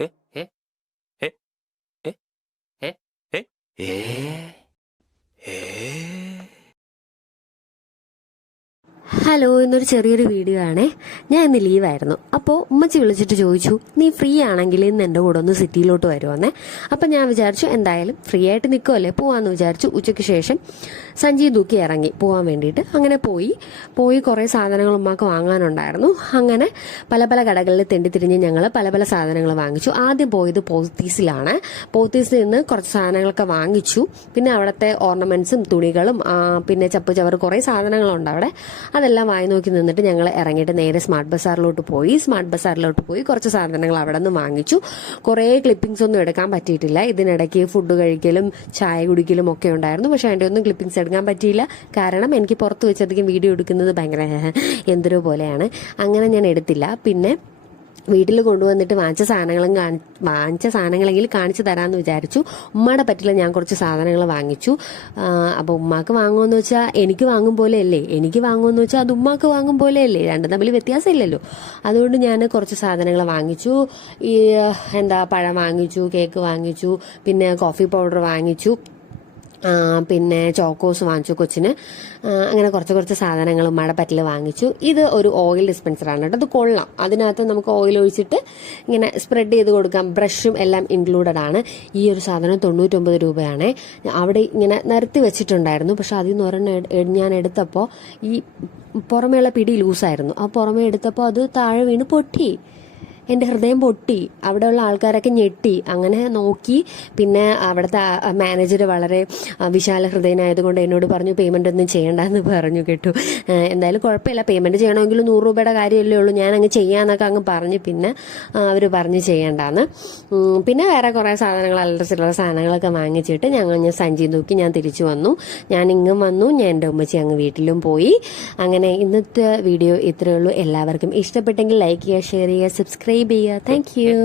えええええええഹലോ, ഇന്നൊരു ചെറിയൊരു വീഡിയോ ആണേ. ഞാൻ ഇന്ന് ലീവായിരുന്നു. അപ്പോൾ ഉമ്മച്ചി വിളിച്ചിട്ട് ചോദിച്ചു, നീ ഫ്രീ ആണെങ്കിൽ ഇന്ന് എൻ്റെ കൂടെ ഒന്ന് സിറ്റിയിലോട്ട് വരുമെന്നേ. അപ്പം ഞാൻ വിചാരിച്ചു എന്തായാലും ഫ്രീ ആയിട്ട് നിൽക്കുമല്ലേ, പോവാമെന്ന് വിചാരിച്ചു. ഉച്ചയ്ക്ക് ശേഷം സഞ്ചി തൂക്കി ഇറങ്ങി പോകാൻ വേണ്ടിയിട്ട്. അങ്ങനെ പോയി കുറേ സാധനങ്ങൾ ഉമ്മാക്ക് വാങ്ങാനുണ്ടായിരുന്നു. അങ്ങനെ പല പല കടകളിൽ തെണ്ടിത്തിരിഞ്ഞ് ഞങ്ങൾ പല പല സാധനങ്ങൾ വാങ്ങിച്ചു. ആദ്യം പോയത് പോത്തീസിലാണ്. പോത്തീസിൽ നിന്ന് കുറച്ച് സാധനങ്ങളൊക്കെ വാങ്ങിച്ചു. പിന്നെ അവിടുത്തെ ഓർണമെന്റ്സും തുണികളും പിന്നെ ചപ്പ് ചവറ് കുറേ സാധനങ്ങളുണ്ട് അവിടെ. അതെല്ലാം വായി നോക്കി നിന്നിട്ട് ഞങ്ങൾ ഇറങ്ങിയിട്ട് നേരെ സ്മാർട്ട് ബസാറിലോട്ട് പോയി കുറച്ച് സാധനങ്ങൾ അവിടെ നിന്ന് വാങ്ങിച്ചു. കുറേ ക്ലിപ്പിംഗ്സ് ഒന്നും എടുക്കാൻ പറ്റിയിട്ടില്ല. ഇതിനിടയ്ക്ക് ഫുഡ് കഴിക്കലും ചായ കുടിക്കലും ഒക്കെ ഉണ്ടായിരുന്നു. പക്ഷെ അതിൻ്റെ ഒന്നും ക്ലിപ്പിംഗ്സ് എടുക്കാൻ പറ്റിയില്ല. കാരണം എനിക്ക് പുറത്ത് വെച്ചധികം വീഡിയോ എടുക്കുന്നത് ഭയങ്കര എന്തൊരു പോലെയാണ്. അങ്ങനെ ഞാൻ എടുത്തില്ല. പിന്നെ വീട്ടിൽ കൊണ്ടുവന്നിട്ട് വാങ്ങിച്ച സാധനങ്ങളെങ്കിലും കാണിച്ചു തരാമെന്ന് വിചാരിച്ചു. ഉമ്മയുടെ പറ്റില്ല ഞാൻ കുറച്ച് സാധനങ്ങൾ വാങ്ങിച്ചു. അപ്പോൾ ഉമ്മാക്ക് വാങ്ങുമെന്ന് വെച്ചാൽ എനിക്ക് വാങ്ങും പോലെയല്ലേ, എനിക്ക് വാങ്ങുമെന്ന് വെച്ചാൽ അത് ഉമ്മാക്ക് വാങ്ങും പോലെയല്ലേ, രണ്ടും തമ്മിൽ വ്യത്യാസമില്ലല്ലോ. അതുകൊണ്ട് ഞാൻ കുറച്ച് സാധനങ്ങൾ വാങ്ങിച്ചു. പഴം വാങ്ങിച്ചു, കേക്ക് വാങ്ങിച്ചു, പിന്നെ കോഫി പൗഡർ വാങ്ങിച്ചു, പിന്നെ ചോക്കോസ് വാങ്ങിച്ചു കൊച്ചിന്. അങ്ങനെ കുറച്ച് സാധനങ്ങൾ ഉമ്മയുടെ പറ്റിൽ വാങ്ങിച്ചു. ഇത് ഒരു ഓയിൽ ഡിസ്പെൻസറാണ് കേട്ടോ. അത് കൊള്ളാം. അതിനകത്ത് നമുക്ക് ഓയിൽ ഒഴിച്ചിട്ട് ഇങ്ങനെ സ്പ്രെഡ് ചെയ്ത് കൊടുക്കാം. ബ്രഷും എല്ലാം ഇൻക്ലൂഡഡ് ആണ്. ഈ ഒരു സാധനം 99 രൂപയാണ്. അവിടെ ഇങ്ങനെ നിരത്തി വെച്ചിട്ടുണ്ടായിരുന്നു. പക്ഷെ അതിൽ നിന്ന് ഒരെണ്ണം ഞാൻ എടുത്തപ്പോൾ ഈ പുറമേയുള്ള പിടി ലൂസായിരുന്നു. ആ പുറമേ എടുത്തപ്പോൾ അത് താഴെ വീണ് പൊട്ടി. എൻ്റെ ഹൃദയം പൊട്ടി. അവിടെയുള്ള ആൾക്കാരൊക്കെ ഞെട്ടി. അങ്ങനെ നോക്കി. പിന്നെ അവിടുത്തെ മാനേജർ വളരെ വിശാല ഹൃദയനായതുകൊണ്ട് എന്നോട് പറഞ്ഞു പേയ്മെൻ്റ് ഒന്നും ചെയ്യണ്ടെന്ന് പറഞ്ഞു കേട്ടു. എന്തായാലും കുഴപ്പമില്ല, പേയ്മെൻറ്റ് ചെയ്യണമെങ്കിൽ 100 രൂപയുടെ കാര്യമല്ലേ ഉള്ളൂ, ഞാൻ അങ്ങ് ചെയ്യാമെന്നൊക്കെ അങ്ങ് പറഞ്ഞു. പിന്നെ അവർ പറഞ്ഞു ചെയ്യണ്ടെന്ന്. പിന്നെ വേറെ കുറേ സാധനങ്ങൾ, അല്ലറ ചില്ലറ സാധനങ്ങളൊക്കെ വാങ്ങിച്ചിട്ട് ഞാൻ സഞ്ചി നോക്കി ഞാൻ തിരിച്ചു വന്നു. ഞാൻ ഇങ്ങും വന്നു. ഞാൻ എൻ്റെ ഉമ്മച്ചി അങ്ങ് വീട്ടിലും പോയി. അങ്ങനെ ഇന്നത്തെ വീഡിയോ ഇത്രയേ ഉള്ളൂ. എല്ലാവർക്കും ഇഷ്ടപ്പെട്ടെങ്കിൽ ലൈക്ക് ചെയ്യുക, ഷെയർ ചെയ്യുക, സബ്സ്ക്രൈബ് ചെയ്യുക. Thank you.